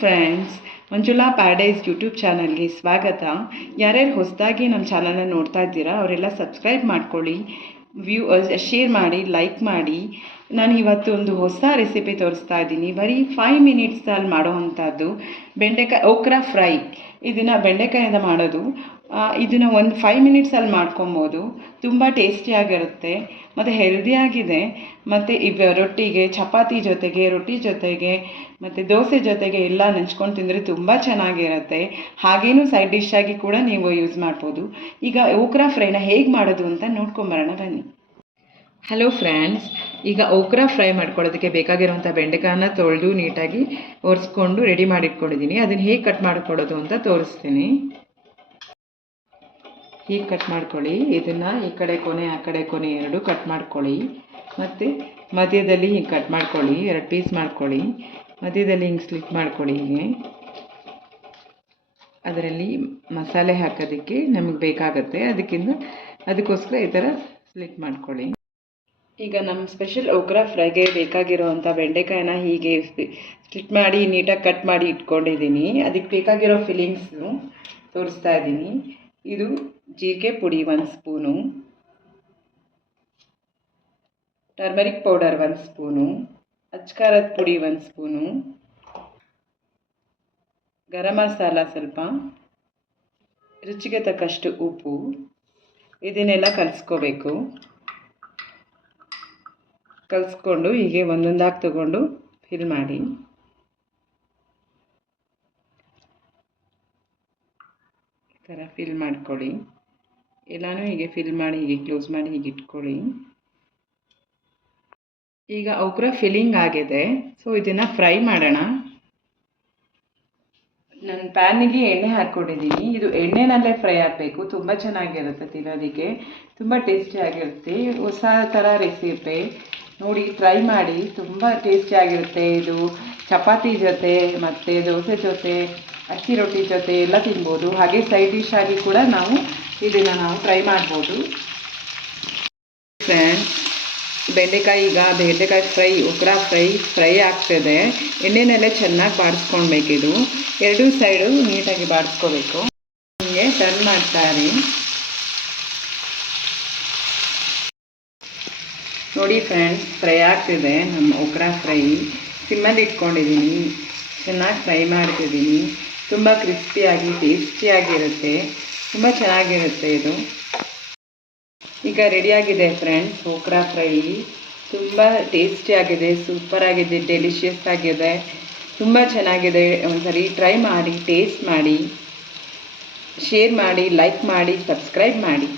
Friends, Manjula paradise YouTube ಚಾನಲ್ಗೆ ಸ್ವಾಗತ. ಯಾರ್ಯಾರು ಹೊಸದಾಗಿ ನಮ್ಮ ಚಾನಲ್ನ ನೋಡ್ತಾ ಇದ್ದೀರಾ ಅವರೆಲ್ಲ ಸಬ್ಸ್ಕ್ರೈಬ್ ಮಾಡ್ಕೊಳ್ಳಿ, ಶೇರ್ ಮಾಡಿ, ಲೈಕ್ ಮಾಡಿ. ನಾನು ಇವತ್ತು ಒಂದು ಹೊಸ ರೆಸಿಪಿ ತೋರಿಸ್ತಾ ಇದ್ದೀನಿ. ಬರೀ 5 ಮಿನಿಟ್ಸಲ್ಲಿ ಮಾಡೋ ಅಂಥದ್ದು ಬೆಂಡೆಕಾಯಿ ಓಕ್ರಾ ಫ್ರೈ. ಇದನ್ನು ಬೆಂಡೆಕಾಯಿಂದ ಮಾಡೋದು. ಇದನ್ನು ಒಂದು 5 ಮಿನಿಟ್ಸಲ್ಲಿ ಮಾಡ್ಕೊಬೋದು. ತುಂಬ ಟೇಸ್ಟಿಯಾಗಿರುತ್ತೆ ಮತ್ತು ಹೆಲ್ದಿಯಾಗಿದೆ. ಮತ್ತು ರೊಟ್ಟಿಗೆ, ಚಪಾತಿ ಜೊತೆಗೆ, ರೊಟ್ಟಿ ಜೊತೆಗೆ ಮತ್ತು ದೋಸೆ ಜೊತೆಗೆ ಎಲ್ಲ ನೆಂಚ್ಕೊಂಡು ತಿಂದರೆ ತುಂಬ ಚೆನ್ನಾಗಿರುತ್ತೆ. ಹಾಗೇನೂ ಸೈಡ್ ಡಿಶ್ ಆಗಿ ಕೂಡ ನೀವು ಯೂಸ್ ಮಾಡ್ಬೋದು. ಈಗ ಓಕ್ರಾ ಫ್ರೈನ ಹೇಗೆ ಮಾಡೋದು ಅಂತ ನೋಡ್ಕೊಂಬರೋಣ ಬನ್ನಿ. ಹಲೋ ಫ್ರೆಂಡ್ಸ್, ಈಗ ಓಕ್ರಾ ಫ್ರೈ ಮಾಡ್ಕೊಳ್ಳೋದಕ್ಕೆ ಬೇಕಾಗಿರುವಂಥ ಬೆಂಡೆಕಾಯನ್ನ ತೊಳೆದು ನೀಟಾಗಿ ಒರೆಸ್ಕೊಂಡು ರೆಡಿ ಮಾಡಿಟ್ಕೊಂಡಿದ್ದೀನಿ. ಅದನ್ನು ಹೇಗೆ ಕಟ್ ಮಾಡ್ಕೊಳ್ಳೋದು ಅಂತ ತೋರಿಸ್ತೀನಿ. ಹೀಗೆ ಕಟ್ ಮಾಡ್ಕೊಳ್ಳಿ. ಇದನ್ನು ಈ ಕಡೆ ಕೊನೆ ಆ ಕಡೆ ಕೊನೆ ಎರಡು ಕಟ್ ಮಾಡ್ಕೊಳ್ಳಿ. ಮತ್ತು ಮಧ್ಯದಲ್ಲಿ ಹಿಂಗೆ ಕಟ್ ಮಾಡ್ಕೊಳ್ಳಿ, 2 ಪೀಸ್ ಮಾಡ್ಕೊಳ್ಳಿ. ಮಧ್ಯದಲ್ಲಿ ಹಿಂಗೆ ಸ್ಲಿಟ್ ಮಾಡ್ಕೊಳ್ಳಿ. ಹೀಗೆ ಅದರಲ್ಲಿ ಮಸಾಲೆ ಹಾಕೋದಕ್ಕೆ ನಮಗೆ ಬೇಕಾಗುತ್ತೆ, ಅದಕ್ಕೋಸ್ಕರ ಈ ಥರ ಸ್ಲಿಟ್ ಮಾಡ್ಕೊಳ್ಳಿ. ಈಗ ನಮ್ಮ ಸ್ಪೆಷಲ್ ಓಕ್ರಾ ಫ್ರೈಗೆ ಬೇಕಾಗಿರೋವಂಥ ಬೆಂಡೆಕಾಯನ್ನ ಹೀಗೆ ಸ್ಲಿಟ್ ಮಾಡಿ ನೀಟಾಗಿ ಕಟ್ ಮಾಡಿ ಇಟ್ಕೊಂಡಿದ್ದೀನಿ. ಅದಕ್ಕೆ ಬೇಕಾಗಿರೋ ಫಿಲ್ಲಿಂಗ್ಸು ತೋರಿಸ್ತಾ ಇದ್ದೀನಿ. ಇದು ಜೀರಿಗೆ ಪುಡಿ 1 ಸ್ಪೂನು, ಟರ್ಮರಿಕ್ ಪೌಡರ್ 1 ಸ್ಪೂನು, ಅಚ್ಕಾರದ ಪುಡಿ 1 ಸ್ಪೂನು, ಗರಂ ಮಸಾಲ ಸ್ವಲ್ಪ, ರುಚಿಗೆ ತಕ್ಕಷ್ಟು ಉಪ್ಪು. ಇದನ್ನೆಲ್ಲ ಕಲಿಸ್ಕೊಂಡು ಹೀಗೆ ಒಂದೊಂದಾಗಿ ತಗೊಂಡು ಫಿಲ್ ಮಾಡಿ. ಈ ಥರ ಫಿಲ್ ಮಾಡ್ಕೊಳ್ಳಿ. ಎಲ್ಲನೂ ಹೀಗೆ ಫಿಲ್ ಮಾಡಿ ಹೀಗೆ ಕ್ಲೋಸ್ ಮಾಡಿ ಹೀಗೆ ಇಟ್ಕೊಳ್ಳಿ. ಈಗ ಓಕ್ರಾ ಫಿಲ್ಲಿಂಗ್ ಆಗಿದೆ, ಸೊ ಇದನ್ನು ಫ್ರೈ ಮಾಡೋಣ. ನಾನು ಪ್ಯಾನಿಗೆ ಎಣ್ಣೆ ಹಾಕ್ಕೊಂಡಿದ್ದೀನಿ. ಇದು ಎಣ್ಣೆನಲ್ಲೇ ಫ್ರೈ ಆಗಬೇಕು. ತುಂಬ ಚೆನ್ನಾಗಿರುತ್ತೆ, ತಿನ್ನೋದಕ್ಕೆ ತುಂಬ ಟೇಸ್ಟಿಯಾಗಿರುತ್ತೆ. ಹೊಸ ಥರ ರೆಸಿಪಿ ನೋಡಿ, ಟ್ರೈ ಮಾಡಿ. ತುಂಬ ಟೇಸ್ಟಿಯಾಗಿರುತ್ತೆ. ಇದು ಚಪಾತಿ ಜೊತೆ ಮತ್ತು ದೋಸೆ ಜೊತೆ, ಅಕ್ಕಿ ರೊಟ್ಟಿ ಜೊತೆ ಎಲ್ಲ ತಿನ್ಬೋದು. ಹಾಗೆ ಸೈಡ್ ಡಿಶ್ ಆಗಿ ಕೂಡ ಇದನ್ನು ಟ್ರೈ ಮಾಡ್ಬೋದು. ಫ್ರೆಂಡ್ಸ್, ಬೆಂಡೆಕಾಯಿ ಫ್ರೈ, ಓಕ್ರಾ ಫ್ರೈ ಆಗ್ತದೆ. ಎಣ್ಣೆನಲ್ಲೇ ಚೆನ್ನಾಗಿ ಬಾಡಿಸ್ಕೊಳ್ಬೇಕಿದು. 2 ಸೈಡು ನೀಟಾಗಿ ಬಾಡಿಸ್ಕೋಬೇಕು. ಹೀಗೆ ಟರ್ನ್ ಮಾಡ್ತಾರೆ. ನೋಡಿ ಫ್ರೆಂಡ್ಸ್, ಫ್ರೈ ಆಗ್ತಿದೆ ನಮ್ಮ ಓಕ್ರಾ ಫ್ರೈ. ಸಿಮ್ಮಲ್ಲಿ ಇಟ್ಕೊಂಡಿದ್ದೀನಿ, ಚೆನ್ನಾಗಿ ಫ್ರೈ ಮಾಡ್ತಿದ್ದೀನಿ. ತುಂಬ ಕ್ರಿಸ್ಪಿಯಾಗಿ ಟೇಸ್ಟಿಯಾಗಿರುತ್ತೆ, ತುಂಬ ಚೆನ್ನಾಗಿರುತ್ತೆ ಇದು. ಈಗ ರೆಡಿಯಾಗಿದೆ ಫ್ರೆಂಡ್ಸ್ ಓಕ್ರಾ ಫ್ರೈ. ತುಂಬ ಟೇಸ್ಟಿಯಾಗಿದೆ, ಸೂಪರಾಗಿದೆ, ಡೆಲಿಷಿಯಸ್ ಆಗಿದೆ, ತುಂಬ ಚೆನ್ನಾಗಿದೆ. ಒಂದ್ಸರಿ ಟ್ರೈ ಮಾಡಿ, ಟೇಸ್ಟ್ ಮಾಡಿ, ಶೇರ್ ಮಾಡಿ, ಲೈಕ್ ಮಾಡಿ, ಸಬ್ಸ್ಕ್ರೈಬ್ ಮಾಡಿ.